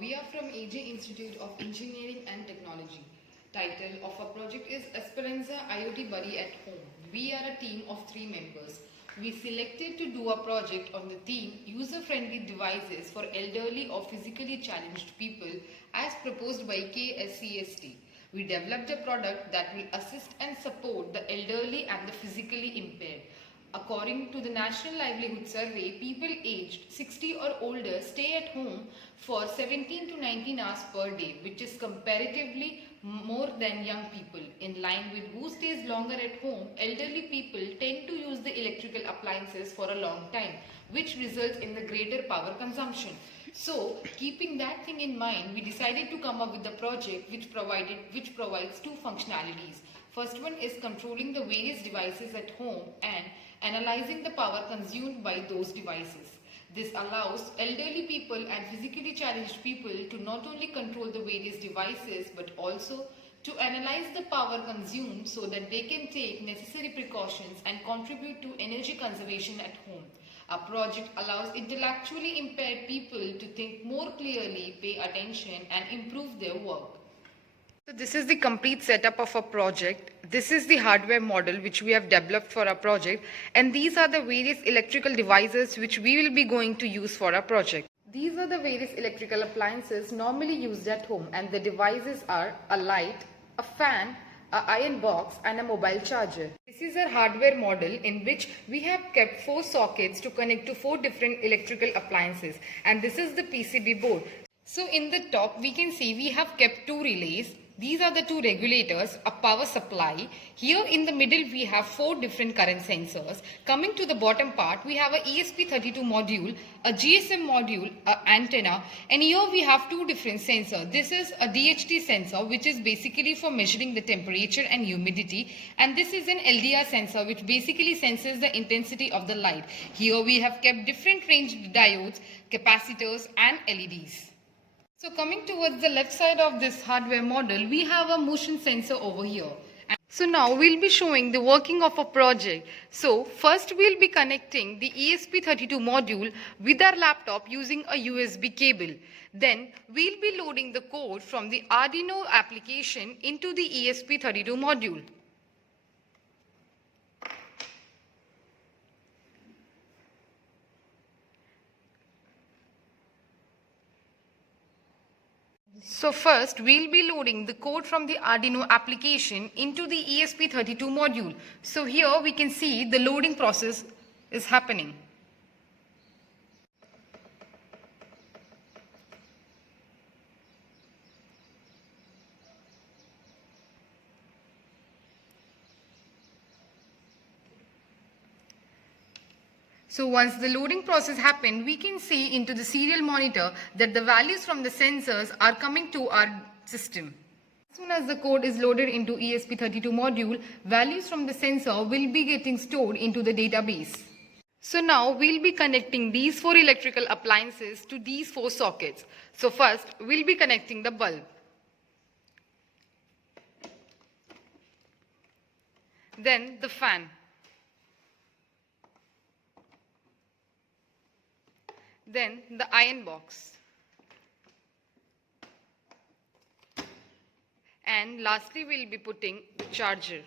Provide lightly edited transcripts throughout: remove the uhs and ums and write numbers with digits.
We are from AJ Institute of Engineering and Technology. Title of our project is Esperanza IoT Buddy at Home. We are a team of 3 members. We selected to do a project on the theme User-Friendly Devices for Elderly or Physically Challenged People as proposed by KSCST. We developed a product that will assist and support the elderly and the physically impaired. According to the National Livelihood Survey, people aged 60 or older stay at home for 17 to 19 hours per day, which is comparatively more than young people. In line with who stays longer at home, elderly people tend to use the electrical appliances for a long time, which results in the greater power consumption. So, keeping that thing in mind, we decided to come up with a project which provides 2 functionalities. First one is controlling the various devices at home and analyzing the power consumed by those devices. This allows elderly people and physically challenged people to not only control the various devices but also to analyze the power consumed so that they can take necessary precautions and contribute to energy conservation at home. Our project allows intellectually impaired people to think more clearly, pay attention, and improve their work. So this is the complete setup of our project. This is the hardware model which we have developed for our project, and these are the various electrical devices which we will be going to use for our project. These are the various electrical appliances normally used at home, and the devices are a light, a fan, an iron box, and a mobile charger. This is our hardware model in which we have kept 4 sockets to connect to 4 different electrical appliances, and this is the PCB board. So in the top we can see we have kept 2 relays. These are the 2 regulators, a power supply. Here in the middle we have 4 different current sensors. Coming to the bottom part, we have a ESP32 module, a GSM module, an antenna, and here we have 2 different sensors. This is a DHT sensor, which is basically for measuring the temperature and humidity, and this is an LDR sensor which basically senses the intensity of the light. Here we have kept different range diodes, capacitors, and LEDs. So coming towards the left side of this hardware model, we have a motion sensor over here. So now we'll be showing the working of a project. So first we'll be connecting the ESP32 module with our laptop using a USB cable. Then we'll be loading the code from the Arduino application into the ESP32 module. So first we'll be loading the code from the Arduino application into the ESP32 module. So here we can see the loading process is happening. So once the loading process happened, we can see into the serial monitor that the values from the sensors are coming to our system. As soon as the code is loaded into ESP32 module, values from the sensor will be getting stored into the database. So now we'll be connecting these 4 electrical appliances to these 4 sockets. So first we'll be connecting the bulb. Then the fan. Then the iron box, and lastly we'll be putting the charger.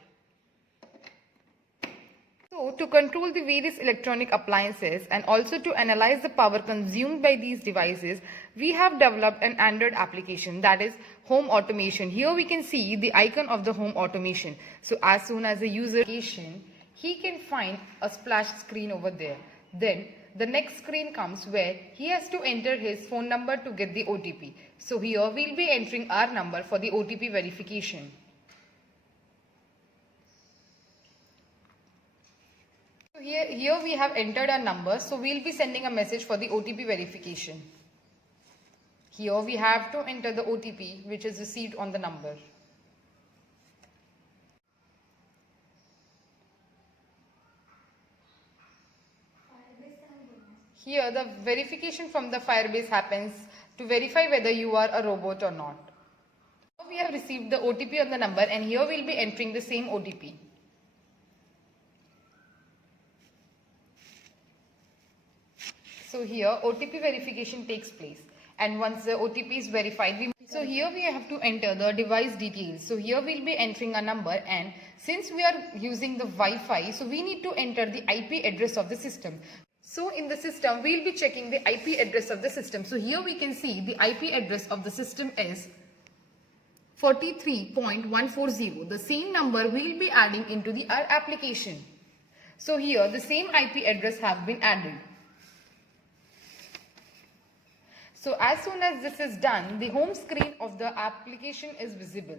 So to control the various electronic appliances and also to analyze the power consumed by these devices, we have developed an Android application, that is home automation. Here we can see the icon of the home automation. So as soon as the user he can find a splash screen over there. Then the next screen comes where he has to enter his phone number to get the OTP. So here we'll be entering our number for the OTP verification. So here we have entered our number, so we'll be sending a message for the OTP verification. Here we have to enter the OTP which is received on the number. Here the verification from the Firebase happens to verify whether you are a robot or not. Now we have received the OTP on the number, and here we'll be entering the same OTP. So here OTP verification takes place, And once the OTP is verified, so here we have to enter the device details. So here we'll be entering a number, and since we are using the Wi-Fi, so we need to enter the IP address of the system. So in the system, we'll be checking the IP address of the system. So here we can see the IP address of the system is 43.140. The same number we'll be adding into our application. So here the same IP address have been added. So as soon as this is done, the home screen of the application is visible.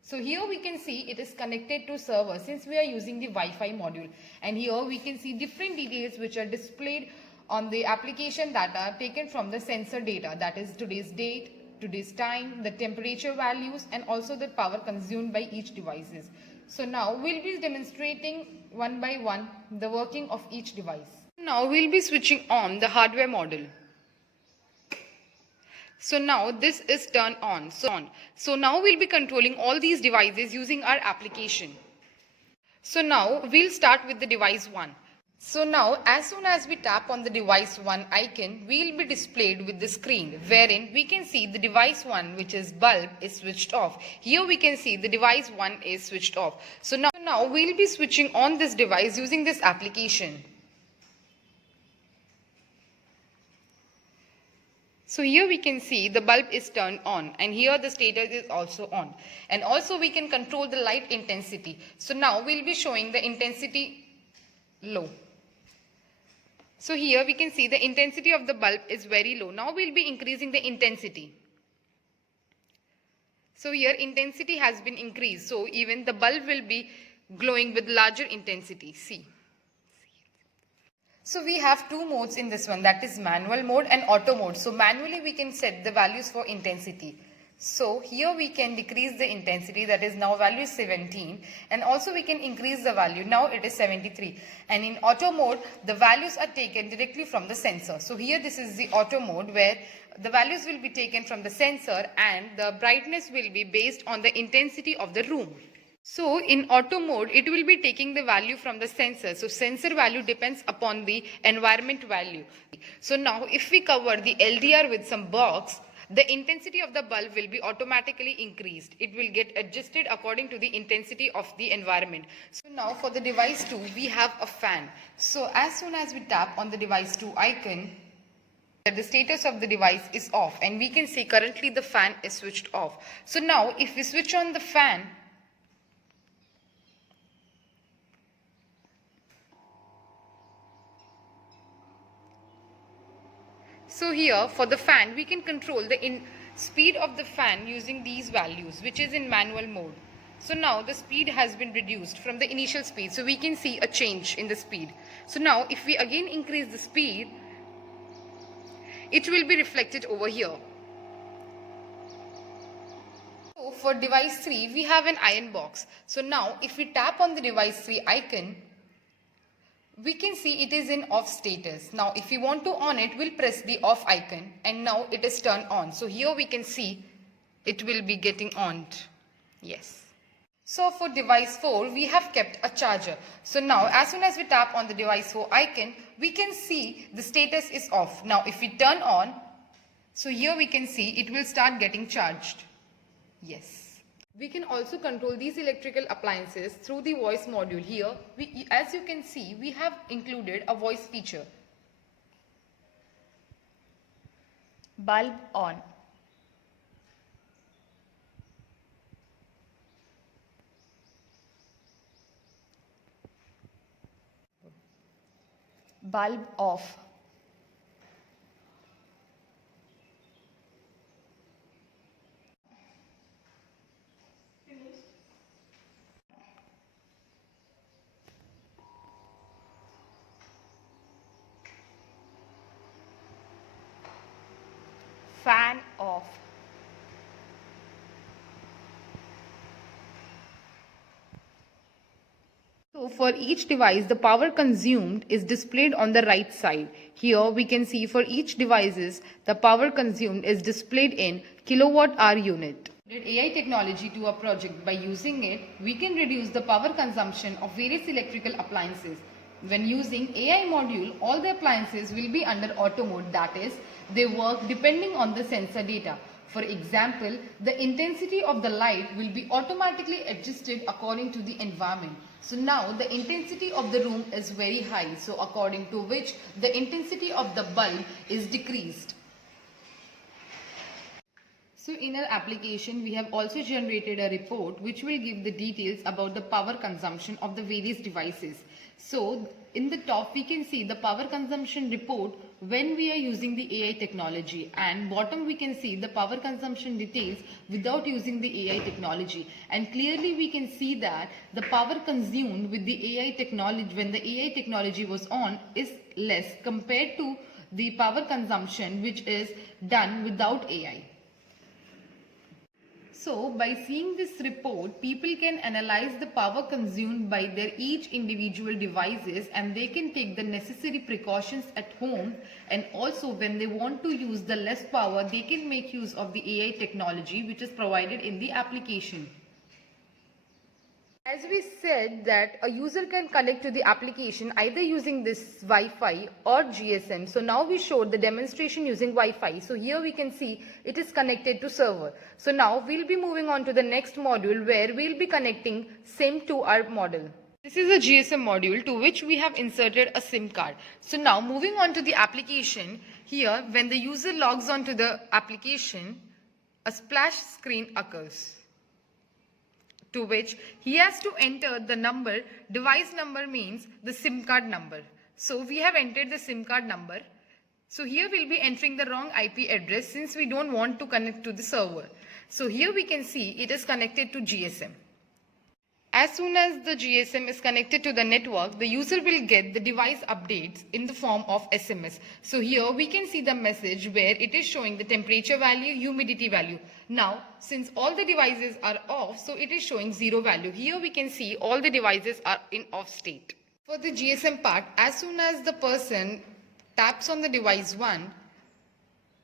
So here we can see it is connected to server since we are using the Wi-Fi module. And here we can see different details which are displayed on the application that are taken from the sensor data. That is today's date, today's time, the temperature values, and also the power consumed by each devices. So now we'll be demonstrating one by one the working of each device. Now we'll be switching on the hardware model. So now this is turned on. So now we'll be controlling all these devices using our application. So now we'll start with the device 1. So now as soon as we tap on the device 1 icon, we'll be displayed with the screen wherein we can see the device 1, which is bulb, is switched off. Here we can see the device 1 is switched off. So now we'll be switching on this device using this application. So here we can see the bulb is turned on, and here the status is also on. And also we can control the light intensity. So now we'll be showing the intensity low. So here we can see the intensity of the bulb is very low. Now we'll be increasing the intensity. So here intensity has been increased. So even the bulb will be glowing with larger intensity. See. So we have two modes in this one, that is manual mode and auto mode. So manually we can set the values for intensity. So here we can decrease the intensity, that is now value is 17, and also we can increase the value, now it is 73. And in auto mode the values are taken directly from the sensor. So here this is the auto mode where the values will be taken from the sensor and the brightness will be based on the intensity of the room. So in auto mode, it will be taking the value from the sensor. So sensor value depends upon the environment value. So now if we cover the LDR with some box, the intensity of the bulb will be automatically increased. It will get adjusted according to the intensity of the environment. So now for the device 2, we have a fan. So as soon as we tap on the device 2 icon, the status of the device is off, and we can see currently the fan is switched off. So now if we switch on the fan, so here for the fan we can control the speed of the fan using these values, which is in manual mode. So now the speed has been reduced from the initial speed, so we can see a change in the speed. So now if we again increase the speed, it will be reflected over here. So for device 3 we have an iron box. So now if we tap on the device 3 icon, we can see it is in off status. Now if we want to on it, we'll press the off icon, and now it is turned on. So here we can see it will be getting on. Yes. So for device 4, we have kept a charger. So now as soon as we tap on the device 4 icon, we can see the status is off. Now if we turn on, so here we can see it will start getting charged. Yes. We can also control these electrical appliances through the voice module. Here, as you can see, we have included a voice feature. Bulb on. Bulb off. Fan off. So for each device, the power consumed is displayed on the right side. Here we can see for each devices, the power consumed is displayed in kilowatt-hour unit. AI technology to a project. By using it, we can reduce the power consumption of various electrical appliances. When using AI module, all the appliances will be under auto mode, that is, They work depending on the sensor data. For example, the intensity of the light will be automatically adjusted according to the environment. So now the intensity of the room is very high, so according to which the intensity of the bulb is decreased. So in our application, we have also generated a report which will give the details about the power consumption of the various devices. So in the top, we can see the power consumption report when we are using the AI technology, and bottom we can see the power consumption details without using the AI technology. And clearly we can see that the power consumed with the AI technology, when the AI technology was on, is less compared to the power consumption which is done without AI. So, by seeing this report, people can analyze the power consumed by their each individual devices, and they can take the necessary precautions at home, and also when they want to use the less power, they can make use of the AI technology which is provided in the application. As we said that a user can connect to the application either using this Wi-Fi or GSM. So now we showed the demonstration using Wi-Fi. So here we can see it is connected to server. So now we'll be moving on to the next module where we'll be connecting SIM to our model. This is a GSM module to which we have inserted a SIM card. So now moving on to the application, here when the user logs on to the application, a splash screen occurs, to which he has to enter the number. Device number means the SIM card number. So we have entered the SIM card number. So here we'll be entering the wrong IP address since we don't want to connect to the server. So here we can see it is connected to GSM. As soon as the GSM is connected to the network, the user will get the device updates in the form of SMS. So here we can see the message where it is showing the temperature value, humidity value. Now, since all the devices are off, so it is showing 0 value. Here we can see all the devices are in off state. For the GSM part, as soon as the person taps on the device 1,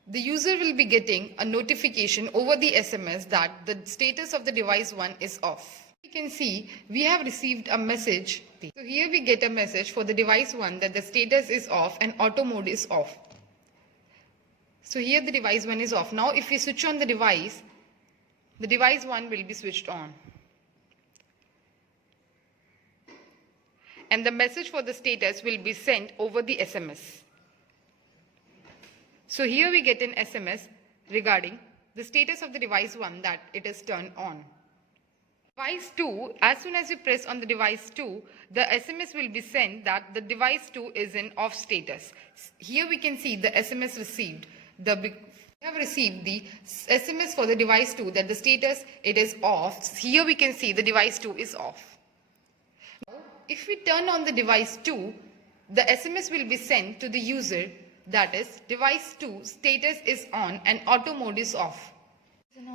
the user will be getting a notification over the SMS that the status of the device 1 is off. You can see we have received a message. So here we get a message for the device 1 that the status is off and auto mode is off. So here the device 1 is off. Now if we switch on the device 1 will be switched on. And the message for the status will be sent over the SMS. So here we get an SMS regarding the status of the device 1 that it is turned on. Device 2, as soon as you press on the device 2, the SMS will be sent that the device 2 is in off status. Here we can see the SMS received. We have received the SMS for the device 2 that the status it is off. Here we can see the device 2 is off. Now, if we turn on the device 2, the SMS will be sent to the user, that is device 2 status is on and auto mode is off.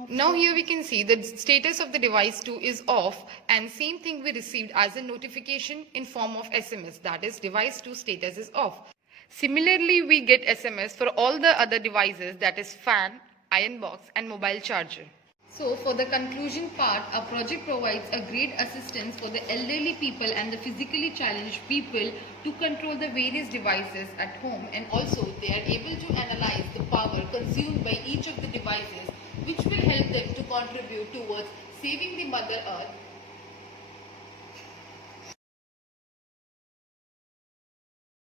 Now here we can see the status of the device 2 is off, and same thing we received as a notification in form of SMS, that is device 2 status is off. Similarly, we get SMS for all the other devices, that is fan, iron box and mobile charger. So for the conclusion part, our project provides a great assistance for the elderly people and the physically challenged people to control the various devices at home, and also they are able to analyze the power consumed by each of the devices, which will help them to contribute towards saving the Mother Earth